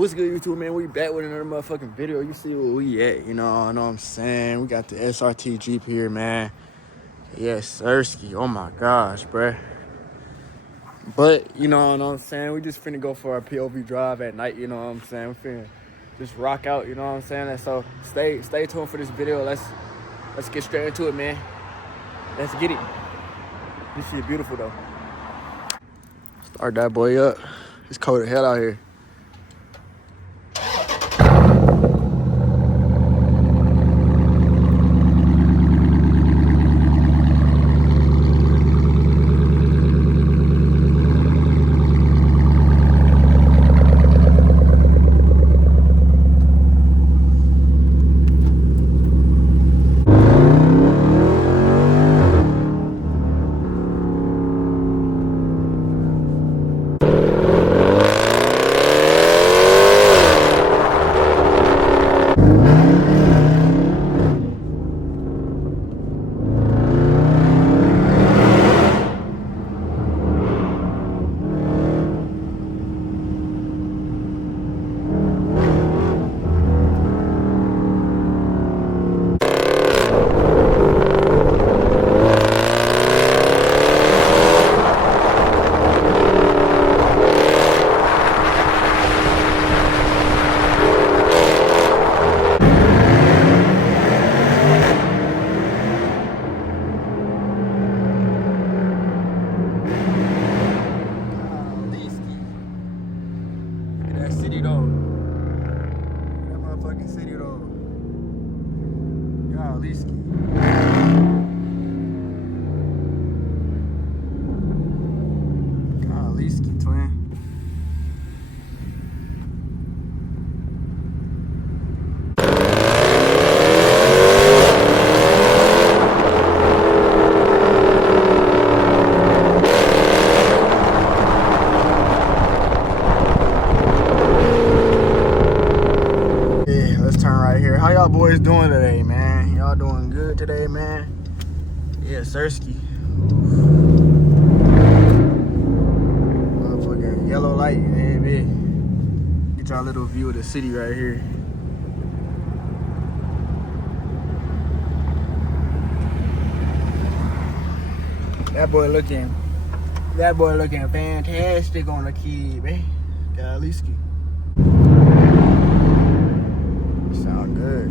What's good, YouTube, man? We back with another motherfucking video. You see where we at, you know what I'm saying? We got the SRT Jeep here, man. Yes, Sirski. Oh, my gosh, bruh. But, you know what I'm saying? We just finna go for our POV drive at night, you know what I'm saying? We finna just rock out, you know what I'm saying? And so stay tuned for this video. Let's get straight into it, man. Let's get it. This shit beautiful, though. Start that boy up. It's cold as hell out here. City though. That motherfucking city though. Golly ski. Golly ski, twin. How y'all boys doing today, man? Y'all doing good today, man? Yeah, Sirski. Motherfucking yellow light, man. Get y'all a little view of the city right here. That boy looking fantastic on the key, man. Golly ski. Sound good.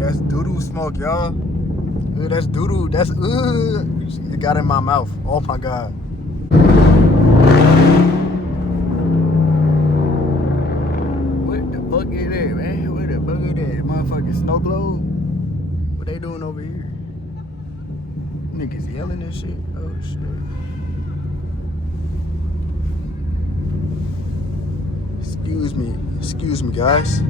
That's doo-doo smoke, y'all. That's doo-doo. That's it got in my mouth. Oh my god. What the fuck is that, man? What the fuck is that? Motherfucking snow globe? What they doing over here? Niggas yelling and shit. Oh shit. Excuse me, guys.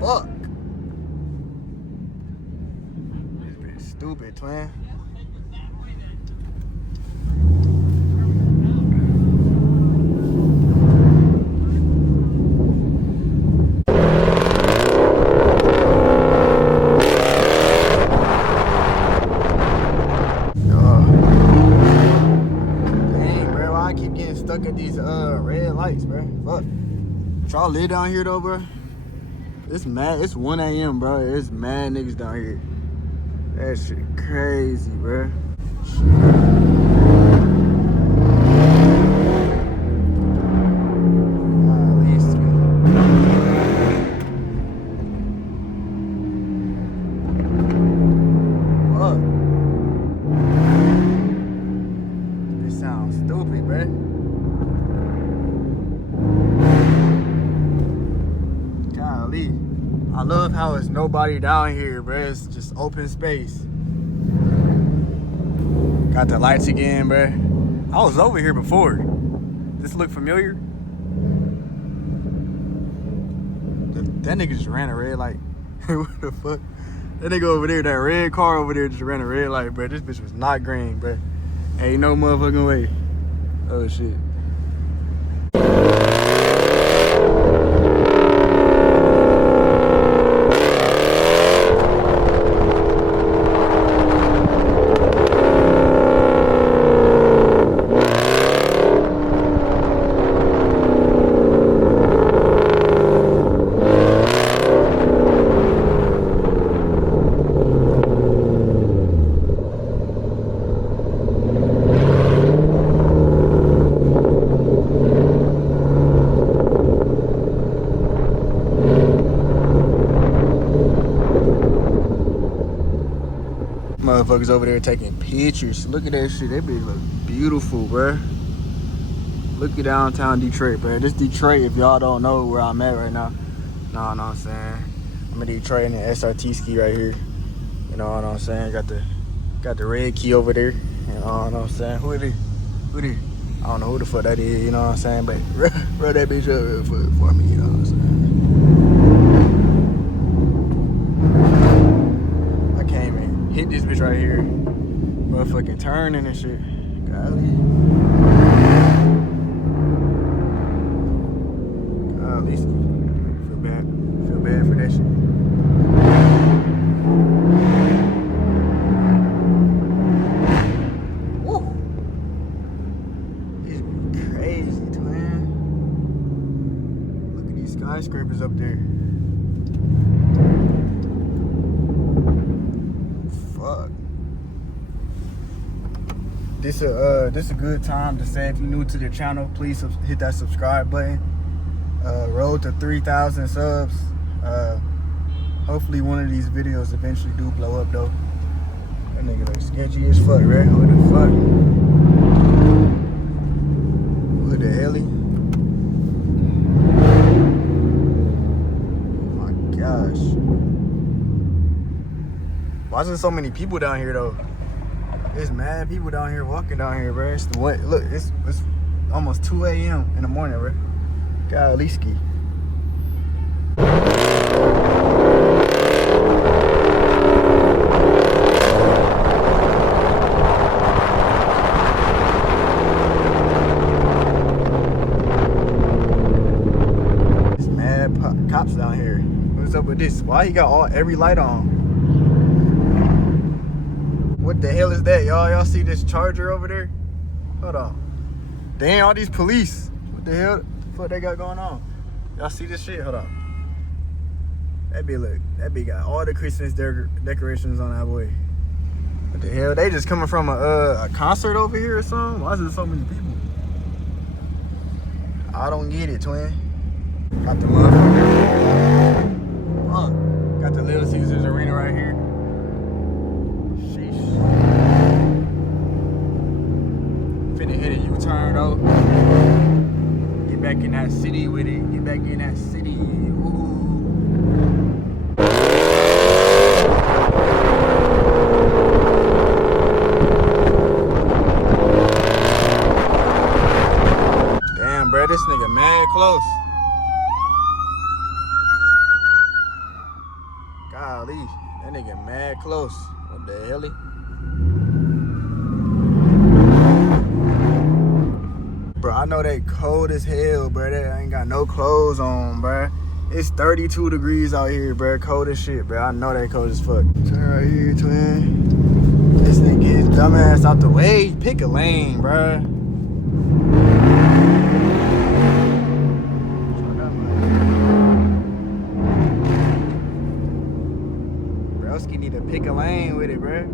Fuck. This bitch stupid, twin. Stuck at these red lights, bro. Fuck. Y'all live down here though, bro. It's mad. It's 1 a.m., bro. It's mad niggas down here. That shit crazy, bro. Fuck. This sounds stupid, bro. I love how it's nobody down here, bro. It's just open space. Got the lights again, bro. I was over here before. This look familiar? That nigga just ran a red light. What the fuck? That nigga over there, that red car over there just ran a red light, bro. This bitch was not green, bro. Ain't no motherfucking way. Oh, shit. motherfuckers over there taking pictures. Look at that shit. That bitch look beautiful, bruh. Look at downtown Detroit, bruh. This Detroit, if y'all don't know where I'm at right now. Know what I'm saying? I'm in Detroit in the SRT ski right here. You know what I'm saying? Got the red key over there. You know what I'm saying? Who it is? Who it is? I don't know who the fuck that is, you know what I'm saying? But run that bitch up real quick for me, you know what I'm saying? I came and hit this bitch right here. Motherfucking turning and shit. Golly. Golly. Feel bad. Feel bad for that shit. Skyscrapers up there. Fuck. This a good time to say, if you're new to the channel, please hit that subscribe button. Road to 3,000 subs. Hopefully one of these videos eventually do blow up though. That nigga look sketchy as fuck, right? What the fuck? What the hell? Gosh. Why is there so many people down here though? There's mad people down here walking down here, bro. Look, it's almost 2 a.m. in the morning, bro. Golly ski. There's mad cops down here. What's up with this? Why he got every light on? What the hell is that, y'all? Y'all see this Charger over there? Hold on. Damn, all these police. What the hell? What they got going on? Y'all see this shit? Hold on. That bitch got all the Christmas decorations on that boy. What the hell? They just coming from a concert over here or something? Why is there so many people? I don't get it, twin. Got the motherfucker. Got the Little Caesars Arena right here. Sheesh. Finna hit a U-turn though. Get back in that city with it. Get back in that city. Ooh. Damn, bro, this nigga mad close. Golly, that nigga mad close. What the hell? Bro, I know they cold as hell, bro. They ain't got no clothes on, bro. It's 32 degrees out here, bro. Cold as shit, bro. I know they cold as fuck. Turn right here, twin. This nigga get his dumbass out the way. Pick a lane, bro. Broski need to pick a lane with it, bro.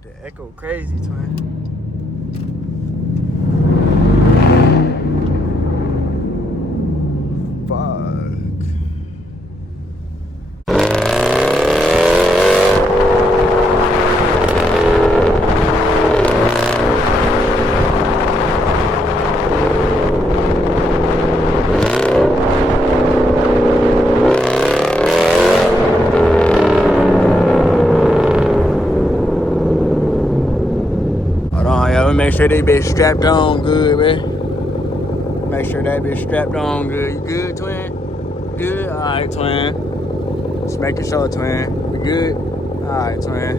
The echo crazy, twin. Fuck. Make sure they be strapped on good, man. Make sure that be strapped on good. You good, twin? Good? Alright, twin. Just making sure, twin. We good? Alright, twin.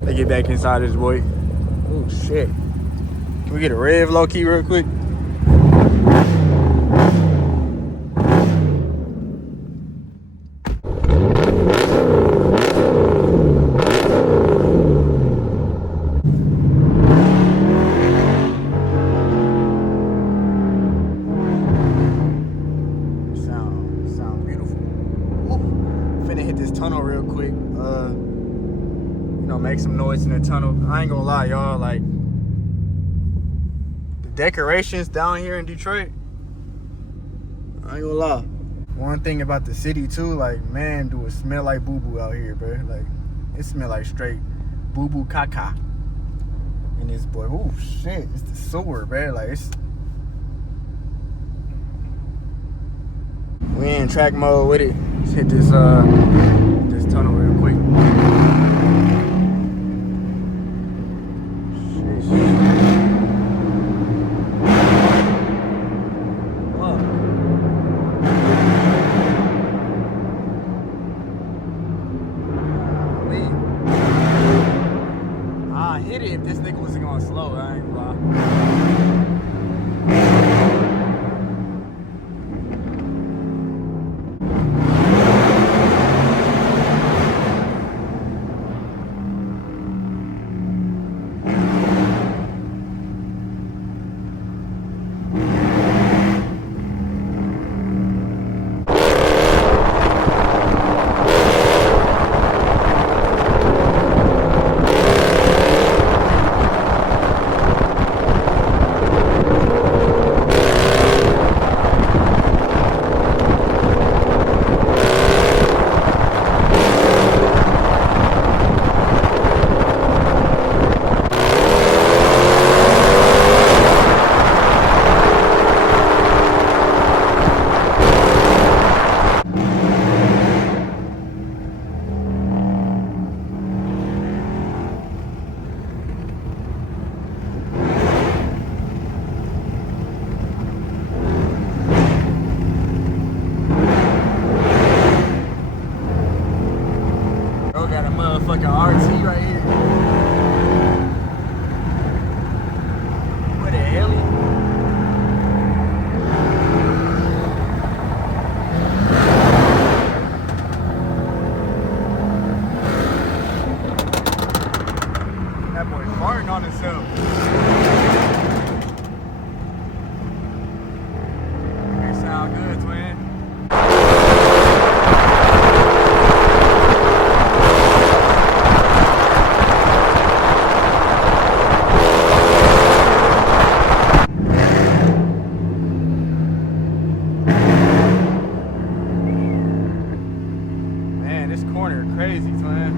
Let's get back inside this boy. Oh, shit. Can we get a rev low key real quick? you know, make some noise in the tunnel. I ain't gonna lie, y'all, like, the decorations down here in Detroit, I ain't gonna lie. One thing about the city too, like, man, do it smell like boo-boo out here, bro. Like, it smell like straight boo-boo caca. And this boy, oh shit, it's the sewer, bro. Like, it's, we in track mode with it. Let's hit this tunnel real quick. I hit it if this nigga was going slow, I ain't gonna lie. Got a motherfucking RT right here. What the hell? That boy farting on himself. It sound good, twin. This corner crazy, twin.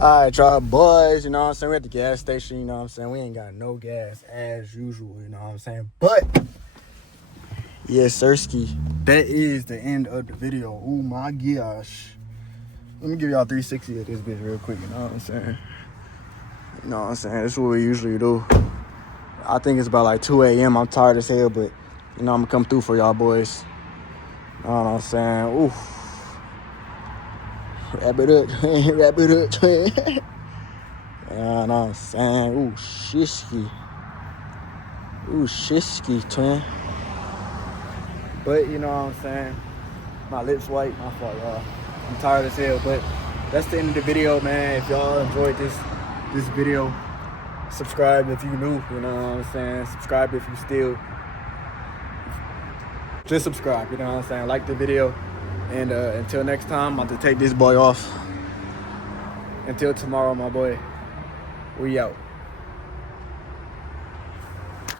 Alright, y'all boys, you know what I'm saying? We're at the gas station, you know what I'm saying? We ain't got no gas as usual, you know what I'm saying? But, yes, Sirski, that is the end of the video. Oh my gosh. Let me give y'all 360 of this bitch real quick, you know what I'm saying? You know what I'm saying? This is what we usually do. I think it's about like 2 a.m. I'm tired as hell, but, you know, I'm gonna come through for y'all boys. You know what I'm saying? Ooh. Wrap it up, twin. Wrap it up, twin. You know what I'm saying? Ooh, shisky. Ooh, shisky, twin. But, you know what I'm saying? My lips white. My fault, y'all. I'm tired as hell, but that's the end of the video, man. If y'all enjoyed this video, subscribe if you new, you know what I'm saying? Subscribe if you still. Just subscribe, you know what I'm saying? Like the video. And until next time, I'm about to take this boy off. Until tomorrow, my boy. We out.